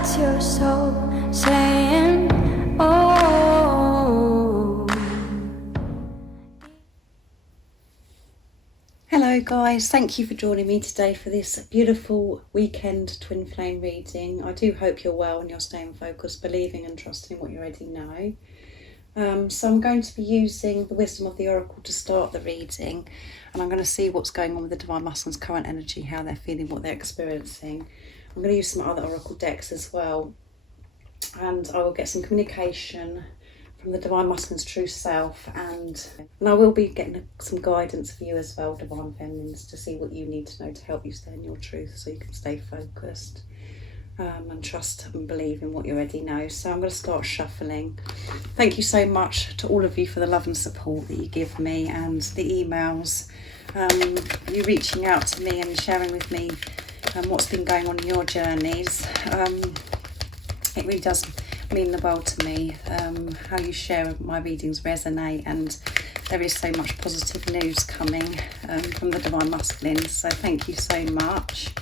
That's your soul saying, oh. Hello guys, thank you for joining me today for this beautiful weekend twin flame reading. I do hope you're well and you're staying focused, believing and trusting what you already know. So I'm going to be using the wisdom of the oracle to start the reading, and I'm going to see what's going on with the divine masculine's current energy, how they're feeling, what they're experiencing. I'm going to use some other oracle decks as well, and I will get some communication from the divine masculine's true self, and I will be getting some guidance for you as well, divine feminines, to see what you need to know to help you stay in your truth so you can stay focused and trust and believe in what you already know. So I'm going to start shuffling. Thank you so much to all of you for the love and support that you give me, and the emails, you reaching out to me and sharing with me what's been going on in your journeys. It really does mean the world to me, how you share my readings resonate, and there is so much positive news coming from the divine masculine, so thank you so much.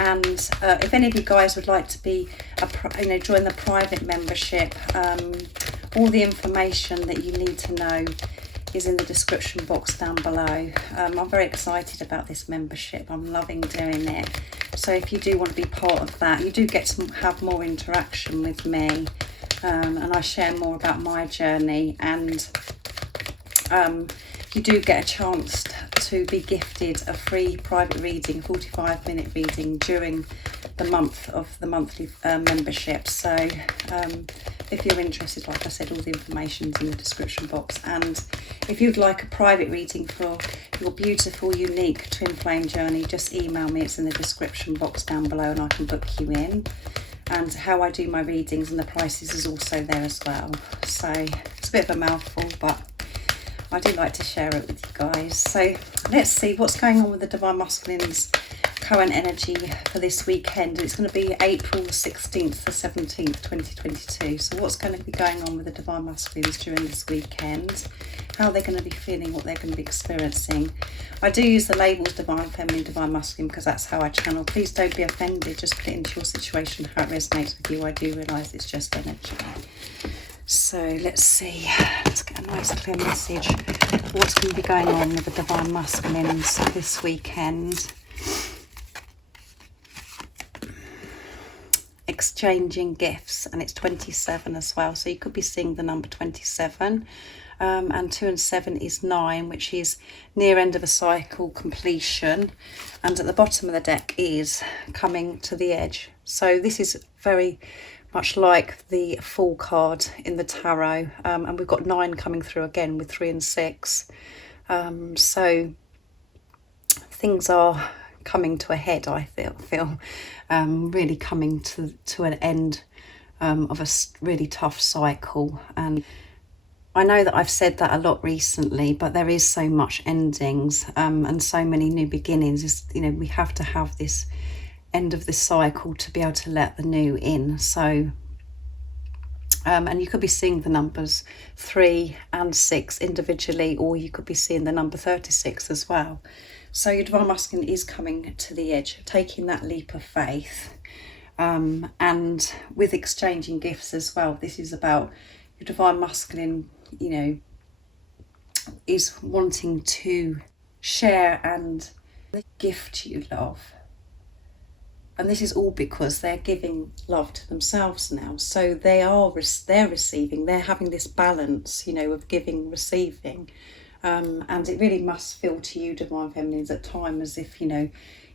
And if any of you guys would like to be join the private membership, all the information that you need to know is in the description box down below. I'm very excited about this membership. I'm loving doing it. So if you do want to be part of that, you do get to have more interaction with me, and I share more about my journey, and you do get a chance to be gifted a free private reading, 45-minute reading during the month of the monthly membership. So if you're interested, like I said, all the information's in the description box. And if you'd like a private reading for your beautiful, unique twin flame journey, just email me. It's in the description box down below, and I can book you in. And how I do my readings and the prices is also there as well. So it's a bit of a mouthful, but I do like to share it with you guys. So let's see what's going on with the divine masculine's current energy for this weekend. It's going to be April 16th to 17th 2022. So what's going to be going on with the divine masculines during this weekend, how they're going to be feeling, what they're going to be experiencing. I do use the labels divine feminine, divine masculine, because that's how I channel. Please don't be offended, just put it into your situation, how it resonates with you. I do realise it's just energy. So let's see, let's get a nice clear message of what's going to be going on with the divine masculines this weekend. Exchanging gifts, and it's 27 as well, so you could be seeing the number 27, and 2 and 7 is 9, which is near end of a cycle, completion, and at the bottom of the deck is coming to the edge. So this is very much like the Fool card in the tarot, and we've got 9 coming through again with 3 and 6. So things are coming to a head, I feel really coming to an end of a really tough cycle. And I know that I've said that a lot recently, but there is so much endings and so many new beginnings. We have to have this end of this cycle to be able to let the new in. So and you could be seeing the numbers 3 and 6 individually, or you could be seeing the number 36 as well. So your divine masculine is coming to the edge, taking that leap of faith, and with exchanging gifts as well. This is about your divine masculine, is wanting to share and gift you love. And this is all because they're giving love to themselves now. So they're receiving, they're having this balance, of giving, receiving. And it really must feel to you, divine feminines, at times as if,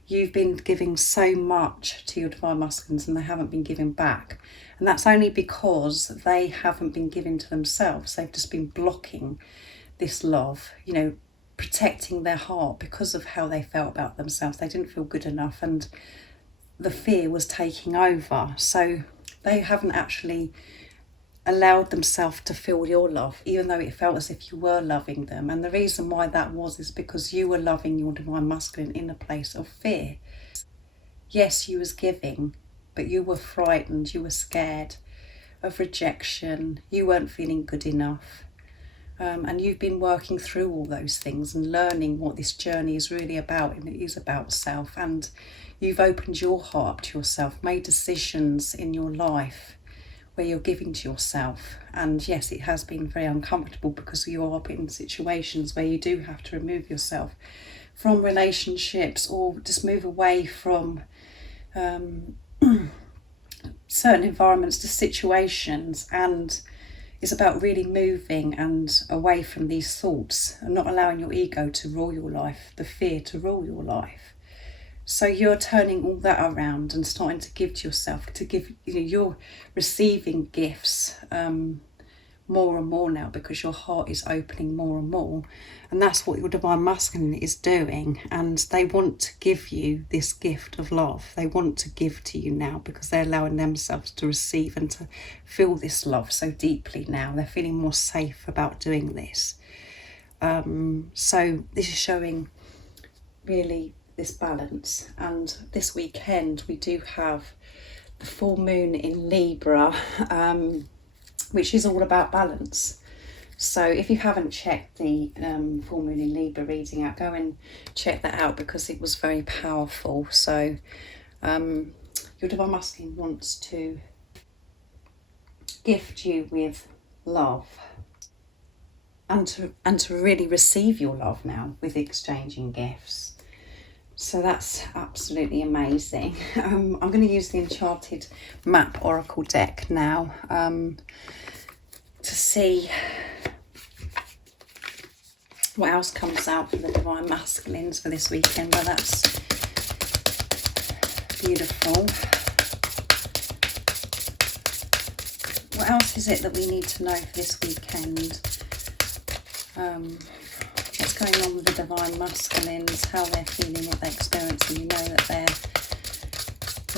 you've been giving so much to your divine masculines and they haven't been giving back. And that's only because they haven't been giving to themselves. They've just been blocking this love, protecting their heart because of how they felt about themselves. They didn't feel good enough, and the fear was taking over. So they haven't actually allowed themselves to feel your love, even though it felt as if you were loving them. And the reason why that was is because you were loving your divine masculine in a place of fear. Yes, you was giving, but you were frightened, you were scared of rejection, you weren't feeling good enough. and you've been working through all those things and learning what this journey is really about, and it is about self. And you've opened your heart up to yourself, made decisions in your life where you're giving to yourself. And yes, it has been very uncomfortable because you are in situations where you do have to remove yourself from relationships or just move away from certain environments to situations. And it's about really moving and away from these thoughts and not allowing your ego to rule your life, the fear to rule your life. So you're turning all that around and starting to give to yourself, to give, you're receiving gifts more and more now because your heart is opening more and more. And that's what your divine masculine is doing. And they want to give you this gift of love. They want to give to you now because they're allowing themselves to receive and to feel this love so deeply now. They're feeling more safe about doing this. So this is showing really this balance. And this weekend we do have the full moon in Libra, which is all about balance. So if you haven't checked the full moon in Libra reading out, go and check that out because it was very powerful. So your divine masculine wants to gift you with love and to really receive your love now with exchanging gifts. So that's absolutely amazing. I'm going to use the Enchanted Map Oracle deck now to see what else comes out for the Divine Masculines for this weekend. Well, that's beautiful. What else is it that we need to know for this weekend? What's going on with the Divine Masculines, how they're feeling, what they're experiencing. You know that they're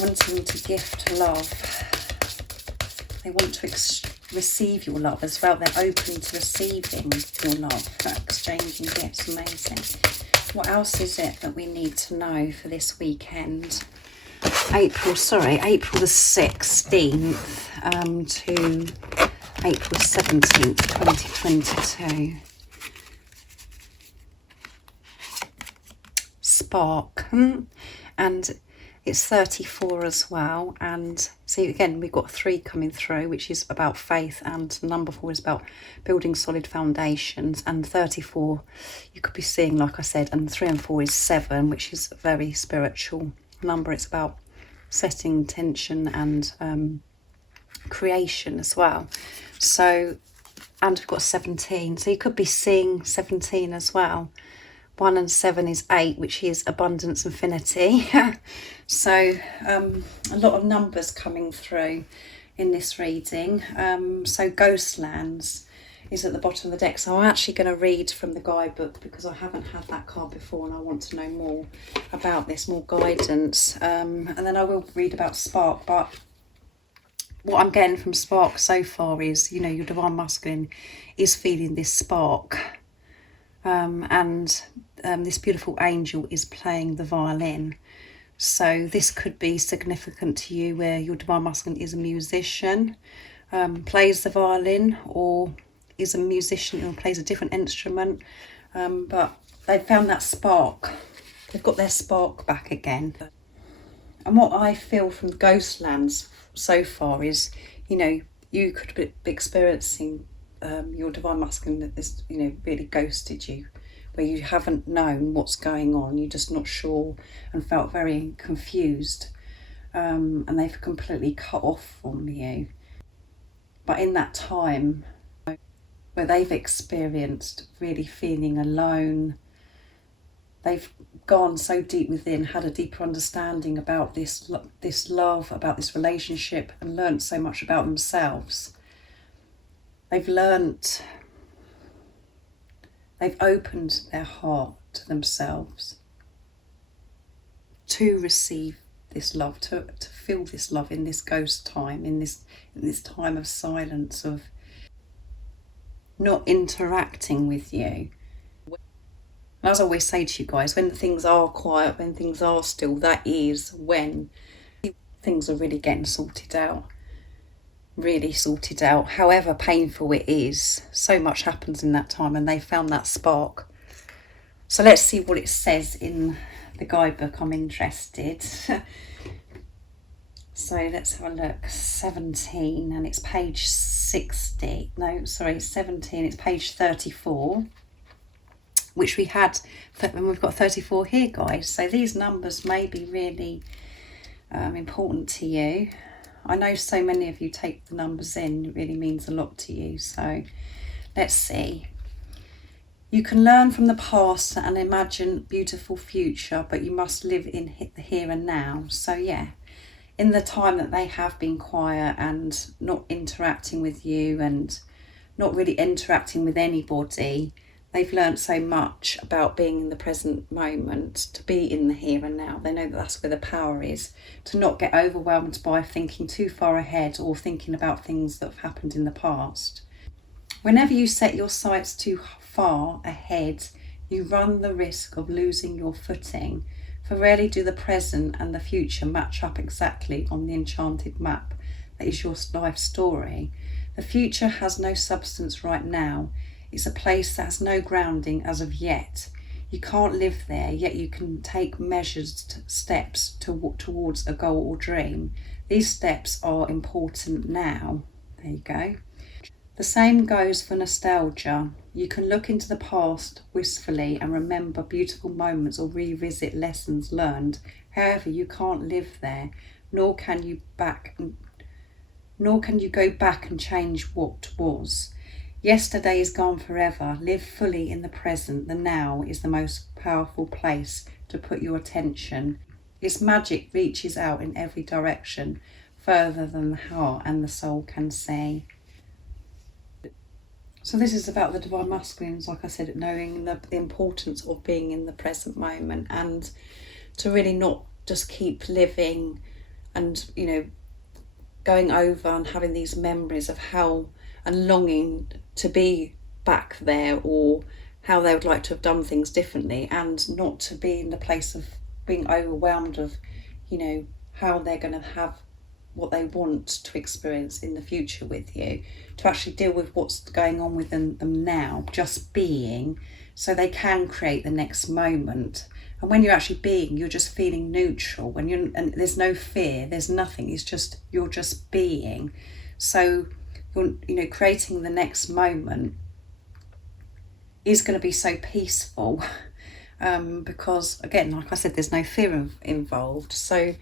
wanting to gift love. They want to receive your love as well. They're open to receiving your love, exchanging gifts. Amazing. What else is it that we need to know for this weekend? April the 16th to April 17th, 2022. Spark, and it's 34 as well. And see, again, we've got 3 coming through, which is about faith, and number 4 is about building solid foundations. And 34 you could be seeing, like I said, and 3 and 4 is 7, which is a very spiritual number. It's about setting intention and creation as well. So, and we've got 17, so you could be seeing 17 as well. 1 and 7 is 8, which is abundance, infinity. So a lot of numbers coming through in this reading. So Ghostlands is at the bottom of the deck. So I'm actually going to read from the guidebook because I haven't had that card before and I want to know more about this, more guidance. And then I will read about Spark. But what I'm getting from Spark so far is, your divine masculine is feeling this spark. And this beautiful angel is playing the violin. So this could be significant to you where your divine masculine is a musician, plays the violin, or is a musician or plays a different instrument. But they found that spark. They've got their spark back again. And what I feel from Ghostlands so far is, you could be experiencing your divine masculine that is, really ghosted you, where you haven't known what's going on, you're just not sure and felt very confused, and they've completely cut off from you. But in that time where they've experienced really feeling alone, they've gone so deep within, had a deeper understanding about this love, about this relationship, and learnt so much about themselves. They've opened their heart to themselves to receive this love, to feel this love in this ghost time, in this time of silence, of not interacting with you. And as I always say to you guys, when things are quiet, when things are still, that is when things are really getting sorted out. really sorted out, however painful it is. So much happens in that time, and they found that spark. So let's see what it says in the guidebook. I'm interested. So let's have a look. 17, and it's page 60. No, sorry, 17. It's page 34, which we had, and we've got 34 here, guys. So these numbers may be really important to you. I know so many of you take the numbers in. It really means a lot to you. So let's see. You can learn from the past and imagine beautiful future, but you must live in the here and now. So yeah, in the time that they have been quiet and not interacting with you and not really interacting with anybody, they've learned so much about being in the present moment, to be in the here and now. They know that that's where the power is, to not get overwhelmed by thinking too far ahead or thinking about things that have happened in the past. Whenever you set your sights too far ahead, you run the risk of losing your footing. For rarely do the present and the future match up exactly on the enchanted map that is your life story. The future has no substance right now. It's a place that has no grounding as of yet. You can't live there, yet you can take measured steps towards a goal or dream. These steps are important now. There you go. The same goes for nostalgia. You can look into the past wistfully and remember beautiful moments or revisit lessons learned. However, you can't live there, nor can you go back and change what was. Yesterday is gone forever. Live fully in the present. The now is the most powerful place to put your attention. Its magic reaches out in every direction, further than the heart and the soul can see. So this is about the divine masculines, like I said, knowing the importance of being in the present moment, and to really not just keep living and, you know, going over and having these memories of how, and longing to be back there, or how they would like to have done things differently, and not to be in the place of being overwhelmed of, you know, how they're going to have what they want to experience in the future with you, to actually deal with what's going on with them now, just being, so they can create the next moment. And when you're actually being, you're just feeling neutral, and there's no fear, there's nothing, it's just, you're just being. So you're, you know, creating the next moment is going to be so peaceful, because again, like I said, there's no fear involved. So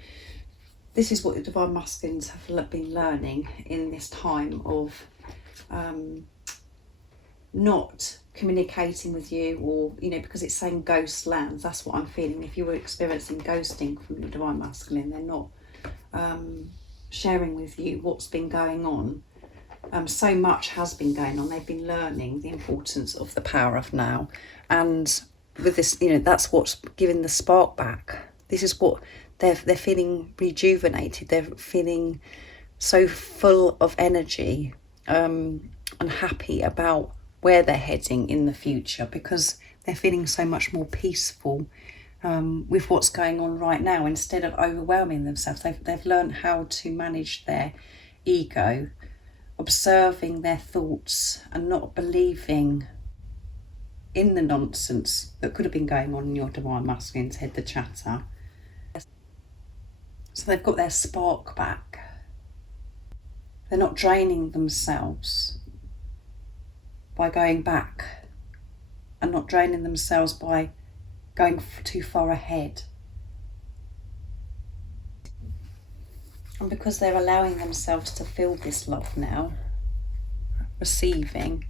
this is what the divine masculines have been learning in this time of not communicating with you, or, you know, because it's saying ghost lands. That's what I'm feeling. If you were experiencing ghosting from your divine masculine, they're not sharing with you what's been going on. So much has been going on. They've been learning the importance of the power of now, and with this, you know, that's what's giving the spark back. This is what they're feeling rejuvenated. They're feeling so full of energy, and happy about where they're heading in the future, because they're feeling so much more peaceful with what's going on right now, instead of overwhelming themselves. They've learned how to manage their ego, observing their thoughts and not believing in the nonsense that could have been going on in your divine masculine's head, the chatter. So they've got their spark back. They're not draining themselves by going back, and not draining themselves by going too far ahead. And because they're allowing themselves to feel this love now, receiving,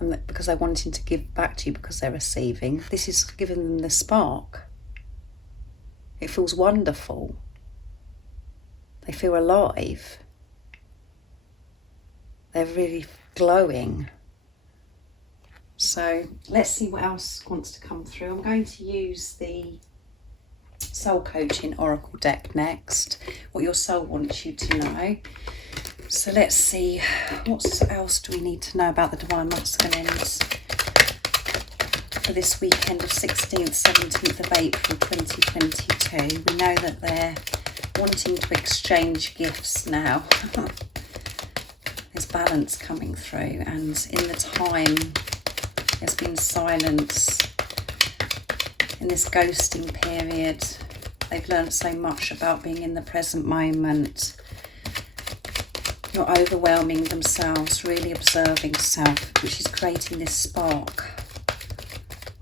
and because they're wanting to give back to you because they're receiving, this is giving them the spark. It feels wonderful. They feel alive. They're really glowing. So let's see what else wants to come through. I'm going to use the Soul Coaching Oracle deck next, what your soul wants you to know. So let's see, what else do we need to know about the divine masculines for this weekend of 16th, 17th of April 2022. We know that they're wanting to exchange gifts now. There's balance coming through, and in the time there's been silence in this ghosting period. They've learned so much about being in the present moment, not overwhelming themselves, really observing self, which is creating this spark,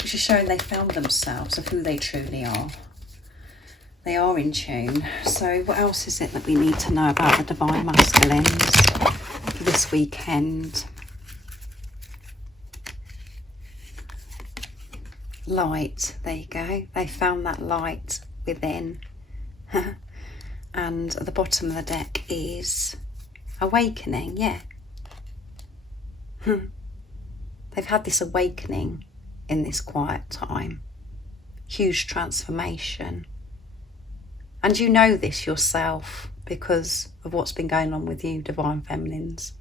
which is showing they found themselves of who they truly are. They are in tune. So what else is it that we need to know about the Divine Masculines for this weekend? Light, there you go. They found that light within. And at the bottom of the deck is awakening, yeah. They've had this awakening in this quiet time. Huge transformation. And you know this yourself because of what's been going on with you, Divine Feminines.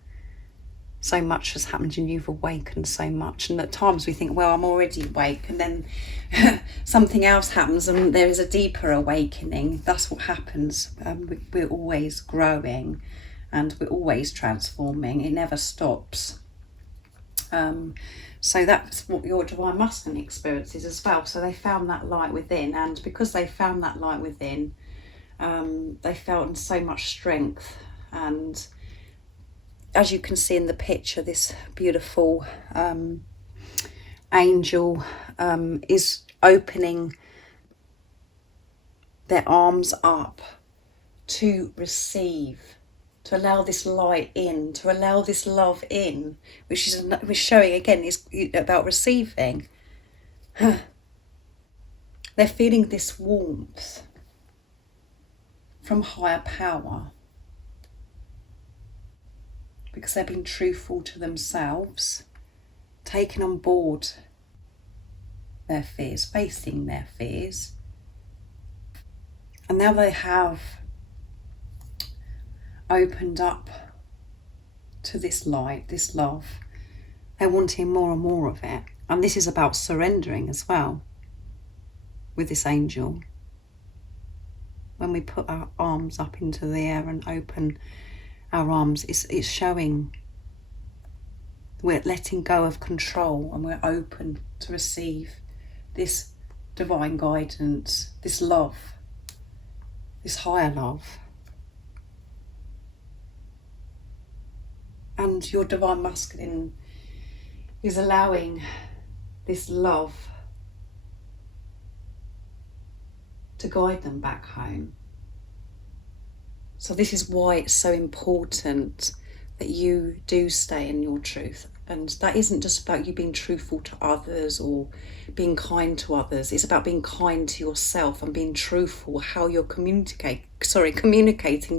So much has happened and you've awakened so much. And at times we think, well, I'm already awake. And then something else happens and there is a deeper awakening. That's what happens. We're always growing and we're always transforming. It never stops. So that's what your Divine Masculine experience is as well. So they found that light within. And because they found that light within, they felt so much strength. And as you can see in the picture, this beautiful angel is opening their arms up to receive, to allow this light in, to allow this love in, which is showing again is about receiving. They're feeling this warmth from higher power because they've been truthful to themselves, taken on board their fears, facing their fears. And now they have opened up to this light, this love. They're wanting more and more of it. And this is about surrendering as well with this angel. When we put our arms up into the air and open our arms, it's showing we're letting go of control and we're open to receive this divine guidance, this love, this higher love. And your Divine Masculine is allowing this love to guide them back home. So this is why it's so important that you do stay in your truth. And that isn't just about you being truthful to others or being kind to others. It's about being kind to yourself and being truthful how you're communicating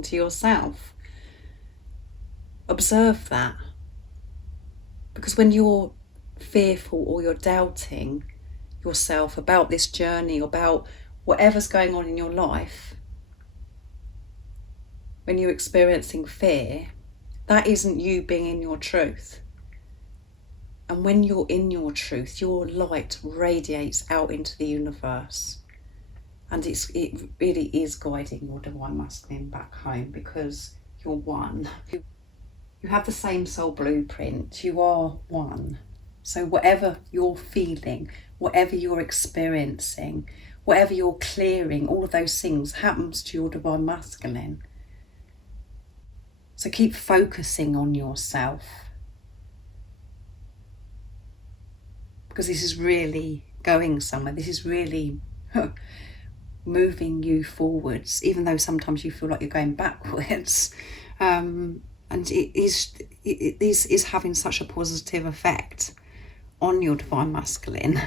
to yourself. Observe that. Because when you're fearful or you're doubting yourself about this journey, about whatever's going on in your life, when you're experiencing fear, that isn't you being in your truth. And when you're in your truth, your light radiates out into the universe. And it really is guiding your Divine Masculine back home because you're one. You have the same soul blueprint. You are one. So whatever you're feeling, whatever you're experiencing, whatever you're clearing, all of those things happens to your Divine Masculine. So keep focusing on yourself. Because this is really going somewhere. This is really moving you forwards, even though sometimes you feel like you're going backwards. And it is having such a positive effect on your Divine Masculine.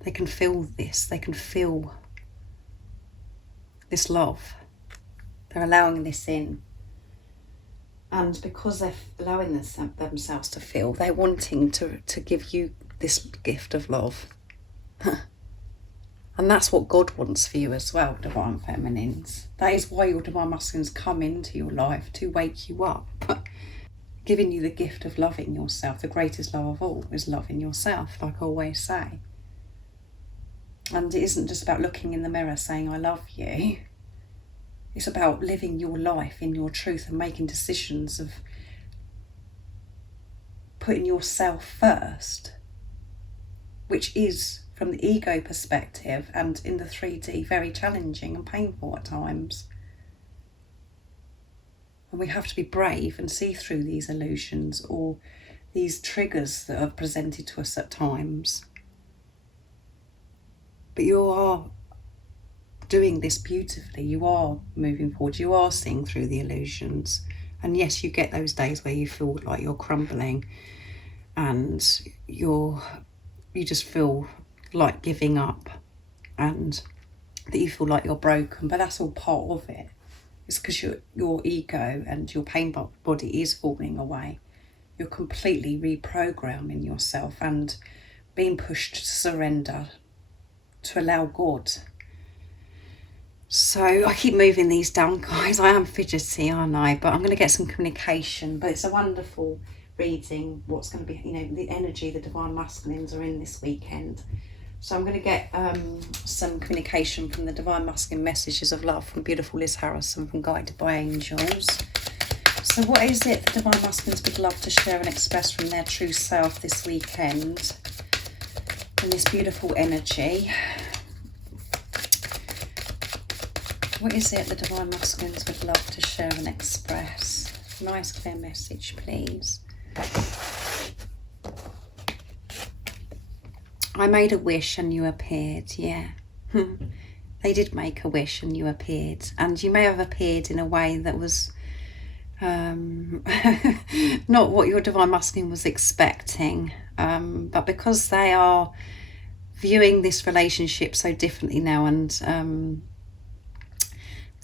They can feel this. They can feel this love. They're allowing this in. And because they're allowing themselves to feel, they're wanting to give you this gift of love. And that's what God wants for you as well, Divine Feminines. That is why your Divine Masculines come into your life, to wake you up. Giving you the gift of loving yourself. The greatest love of all is loving yourself, like I always say. And it isn't just about looking in the mirror saying, I love you. It's about living your life in your truth and making decisions of putting yourself first, which is, from the ego perspective and in the 3D, very challenging and painful at times. And we have to be brave and see through these illusions or these triggers that are presented to us at times. But you are doing this beautifully. You are moving forward. You are seeing through the illusions. And yes, you get those days where you feel like you're crumbling and you just feel like giving up and that you feel like you're broken. But that's all part of it. It's because your ego and your pain body is falling away. You're completely reprogramming yourself and being pushed to surrender, to allow God. So I keep moving these down, guys. I am fidgety, aren't I? But I'm going to get some communication. But it's a wonderful reading. What's going to be, the energy the Divine Masculines are in this weekend. So I'm going to get some communication from the Divine Masculine Messages of Love from beautiful Liz Harrison from Guided by Angels. So what is it the Divine Masculines would love to share and express from their true self this weekend in this beautiful energy? What is it the Divine Masculines would love to share and express? Nice clear message, please. I made a wish and you appeared, yeah. They did make a wish and you appeared. And you may have appeared in a way that was not what your Divine Masculine was expecting. But because they are viewing this relationship so differently now and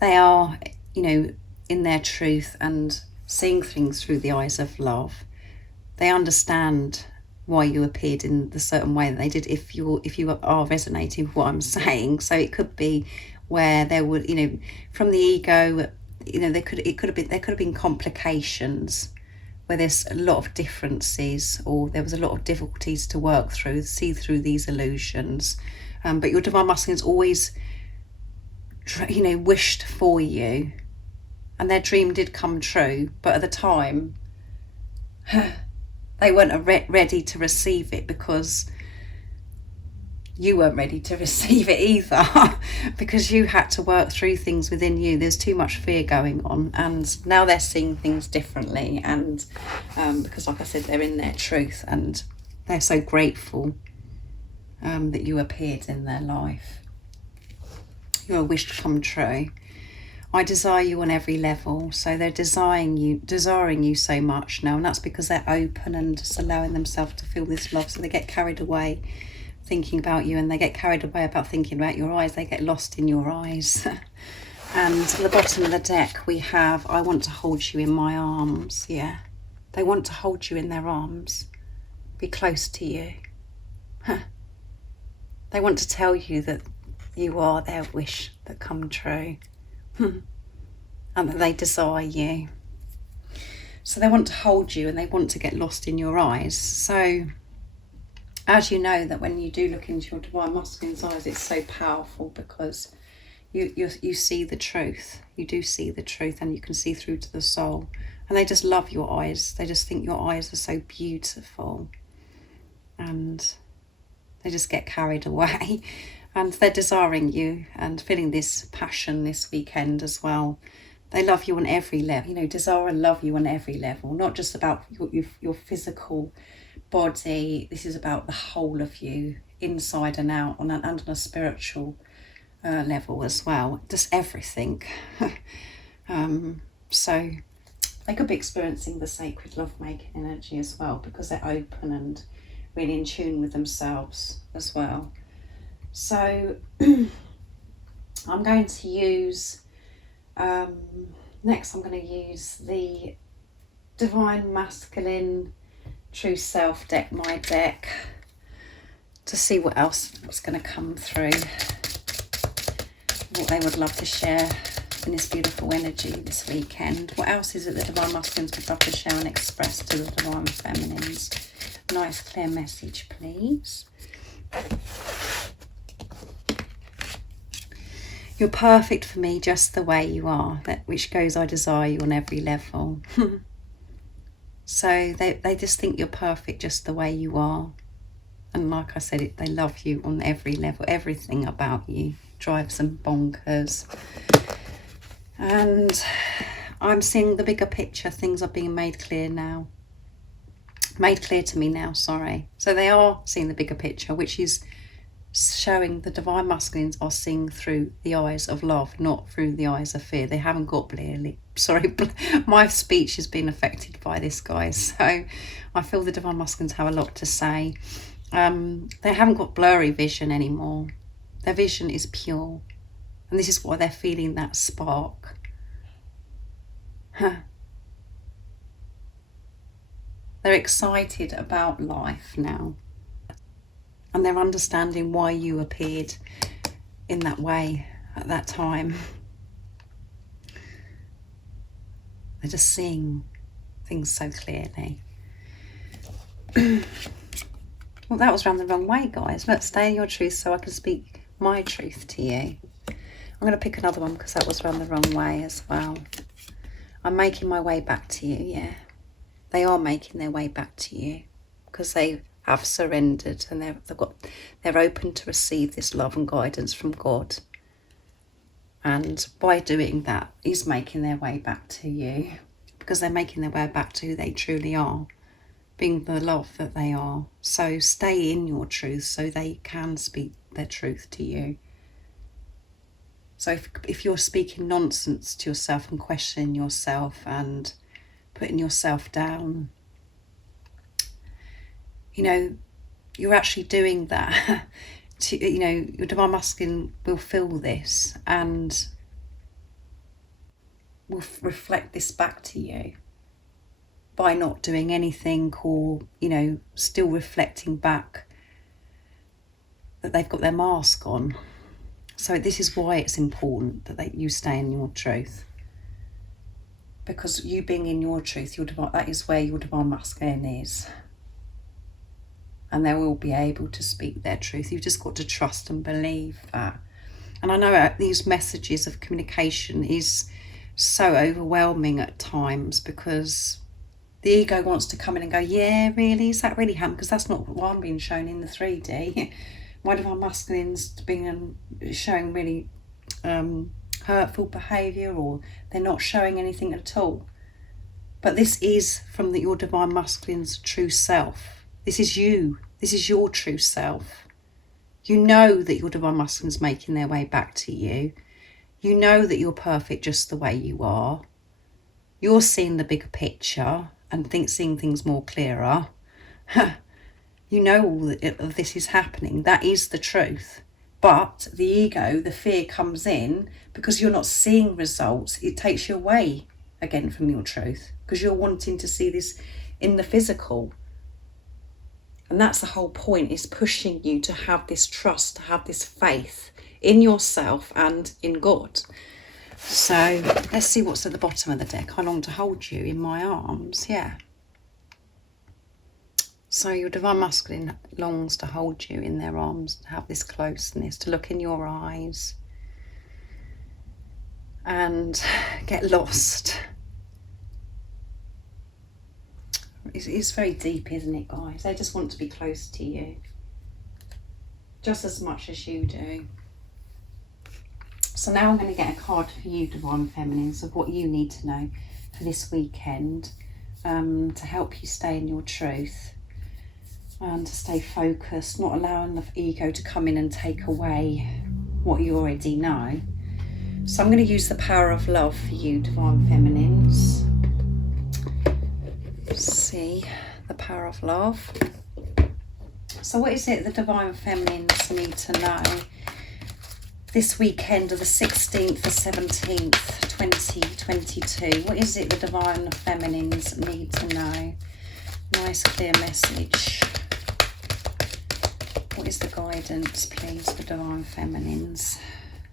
they are, in their truth and seeing things through the eyes of love, they understand why you appeared in the certain way that they did, if you are resonating with what I'm saying. So it could be where there would, from the ego, there could have been complications where there's a lot of differences or there was a lot of difficulties to work through, see through these illusions. But your Divine Masculines always, wished for you, and their dream did come true. But at the time, they weren't ready to receive it because you weren't ready to receive it either because you had to work through things within you. There's too much fear going on, and now they're seeing things differently, and because, like I said, they're in their truth and they're so grateful that you appeared in their life. Your wish to come true. I desire you on every level. So they're desiring you so much now, and that's because they're open and just allowing themselves to feel this love. So they get carried away thinking about you, and they get carried away about thinking about your eyes. They get lost in your eyes. And at the bottom of the deck we have, I want to hold you in my arms. Yeah, they want to hold you in their arms, be close to you. They want to tell you that you are their wish that come true. And that they desire you. So they want to hold you and they want to get lost in your eyes. So as you know, that when you do look into your Divine Masculine's eyes, it's so powerful because you see the truth. You do see the truth, and you can see through to the soul. And they just love your eyes. They just think your eyes are so beautiful. And they just get carried away. And they're desiring you and feeling this passion this weekend as well. They love you on every level. Desire and love you on every level. Not just about your physical body. This is about the whole of you, inside and out, and on a spiritual level as well. Just everything. So they could be experiencing the sacred love-making energy as well, because they're open and really in tune with themselves as well. So I'm going to use, next I'm going to use the Divine Masculine True Self deck, my deck, to see what's going to come through, what they would love to share in this beautiful energy this weekend. What else is it the Divine Masculines would love to share and express to the Divine Feminines? Nice clear message, please. You're perfect for me just the way you are, that which goes I desire you on every level. So they just think you're perfect just the way you are. And like I said, they love you on every level. Everything about you drives them bonkers. And I'm seeing the bigger picture. Things are being made clear now. Made clear to me now, sorry. So they are seeing the bigger picture, which is showing the divine masculines are seeing through the eyes of love, not through the eyes of fear. They haven't got my speech has been affected by this, guys. So I feel the divine masculines have a lot to say. They haven't got blurry vision anymore. Their vision is pure, and this is why they're feeling that spark. They're excited about life now. And they're understanding why you appeared in that way at that time. They're just seeing things so clearly. Well, that was round the wrong way, guys. Let's stay in your truth so I can speak my truth to you. I'm going to pick another one because that was round the wrong way as well. I'm making my way back to you, yeah. They are making their way back to you because they have surrendered and they're open to receive this love and guidance from God. And by doing that, He's making their way back to you because they're making their way back to who they truly are, being the love that they are. So stay in your truth so they can speak their truth to you. So if you're speaking nonsense to yourself and questioning yourself and putting yourself down, you're actually doing that. Your divine masculine will feel this and will reflect this back to you by not doing anything or, still reflecting back that they've got their mask on. So this is why it's important that you stay in your truth. Because you being in your truth, that is where your divine masculine is. And they will be able to speak their truth. You've just got to trust and believe that. And I know these messages of communication is so overwhelming at times because the ego wants to come in and go, yeah, really? Is that really happening? Because that's not what I'm being shown in the 3D. My divine masculines being showing really hurtful behaviour, or they're not showing anything at all. But this is from your divine masculine's true self. This is you. This is your true self. You know that your divine masculine's making their way back to you. You know that you're perfect just the way you are. You're seeing the bigger picture and seeing things more clearer. You know all of this is happening. That is the truth. But the ego, the fear comes in because you're not seeing results. It takes you away again from your truth because you're wanting to see this in the physical. And that's the whole point, is pushing you to have this trust, to have this faith in yourself and in God. So let's see what's at the bottom of the deck. I long to hold you in my arms, yeah. So your divine masculine longs to hold you in their arms, to have this closeness, to look in your eyes and get lost. It's very deep, isn't it, guys? They just want to be close to you, just as much as you do. So now I'm going to get a card for you, divine feminines, of what you need to know for this weekend to help you stay in your truth and to stay focused, not allowing the ego to come in and take away what you already know. So I'm going to use the power of love for you, divine feminines. See the power of love. So what is it the divine feminines need to know this weekend of the 16th to 17th 2022? What is it the divine feminines need to know? Nice clear message. What is the guidance, please, for divine feminines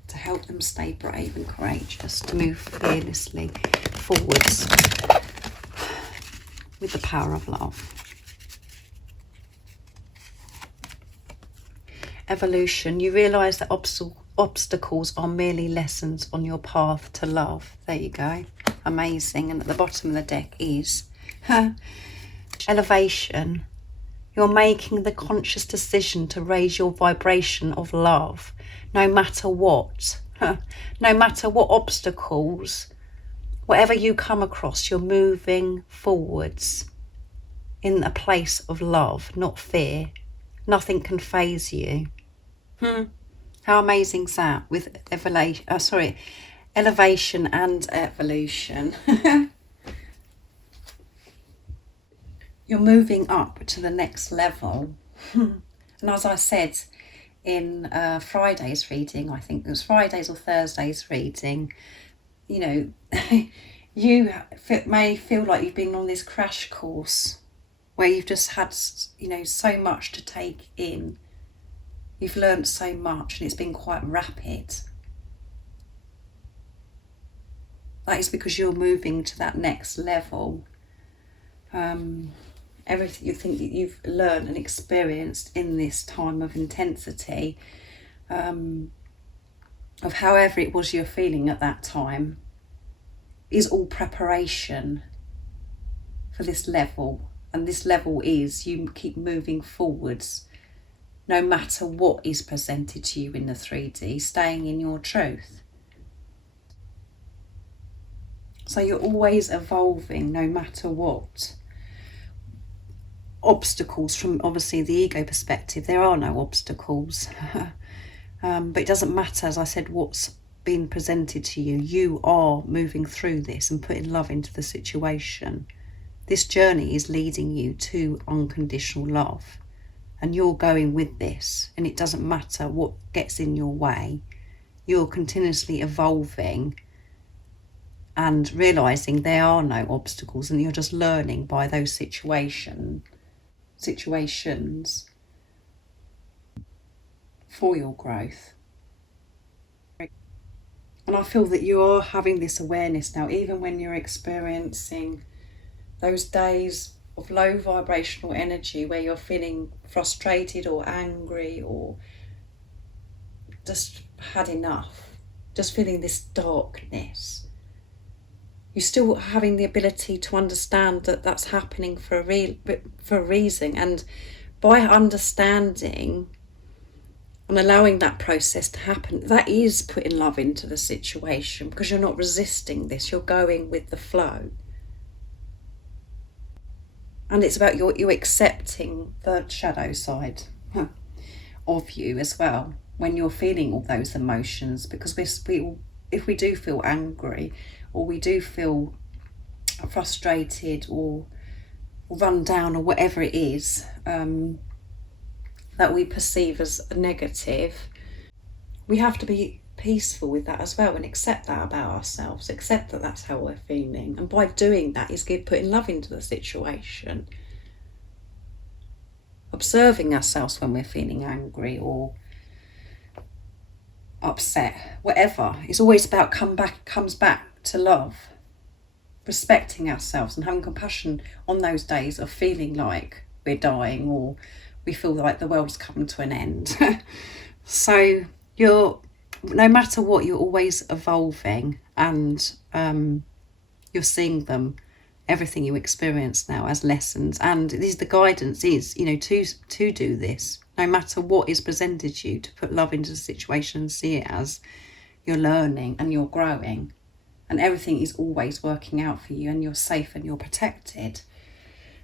to help them stay brave and courageous, to move fearlessly forwards with the power of love? Evolution. You realise that obstacles are merely lessons on your path to love. There you go. Amazing. And at the bottom of the deck is elevation. You're making the conscious decision to raise your vibration of love, no matter what. No matter what obstacles, whatever you come across, you're moving forwards in a place of love, not fear. Nothing can faze you. How amazing is that with elevation and evolution. You're moving up to the next level. And as I said in Friday's reading, I think it was Friday's or Thursday's reading, you know, you may feel like you've been on this crash course where you've just had, you know, so much to take in. You've learned so much and it's been quite rapid. That is because you're moving to that next level. Everything you think that you've learned and experienced in this time of intensity, of however it was you're feeling at that time, is all preparation for this level. And this level is you keep moving forwards no matter what is presented to you in the 3D, staying in your truth. So you're always evolving no matter what. Obstacles from obviously the ego perspective, there are no obstacles. But it doesn't matter, as I said, what's been presented to you. You are moving through this and putting love into the situation. This journey is leading you to unconditional love. And you're going with this, and it doesn't matter what gets in your way. You're continuously evolving and realising there are no obstacles, and you're just learning by those situations for your growth. And I feel that you are having this awareness now, even when you're experiencing those days of low vibrational energy where you're feeling frustrated or angry or just had enough, just feeling this darkness. You're still having the ability to understand that that's happening for a reason, and by understanding and allowing that process to happen, that is putting love into the situation, because you're not resisting this, you're going with the flow. And it's about you accepting the shadow side of you as well when you're feeling all those emotions, because if we do feel angry, or we do feel frustrated or run down, or whatever it is that we perceive as a negative, we have to be peaceful with that as well and accept that about ourselves, accept that that's how we're feeling. And by doing that is putting love into the situation. Observing ourselves when we're feeling angry or upset, whatever. It's always about comes back to love. Respecting ourselves and having compassion on those days of feeling like we're dying or we feel like the world's coming to an end. So no matter what, you're always evolving, and you're seeing everything you experience now as lessons. And the guidance is, to do this, no matter what is presented to you, to put love into the situation and see it as you're learning and you're growing. And everything is always working out for you, and you're safe and you're protected.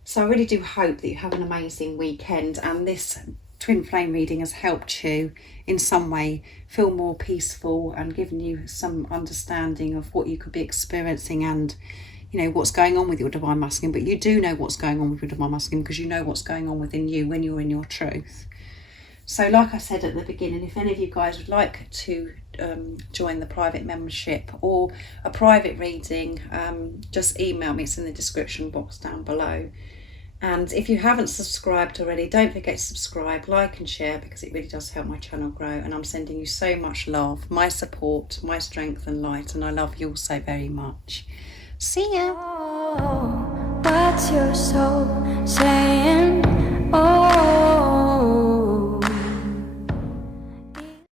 So I really do hope that you have an amazing weekend, and this twin flame reading has helped you in some way feel more peaceful and given you some understanding of what you could be experiencing and what's going on with your divine masculine. But you do know what's going on with your divine masculine because you know what's going on within you when you're in your truth. So like I said at the beginning, if any of you guys would like to join the private membership or a private reading, just email me. It's in the description box down below. And if you haven't subscribed already, don't forget to subscribe, like and share, because it really does help my channel grow. And I'm sending you so much love, my support, my strength and light, and I love you all so very much. See ya. Oh, what's your soul saying? Oh.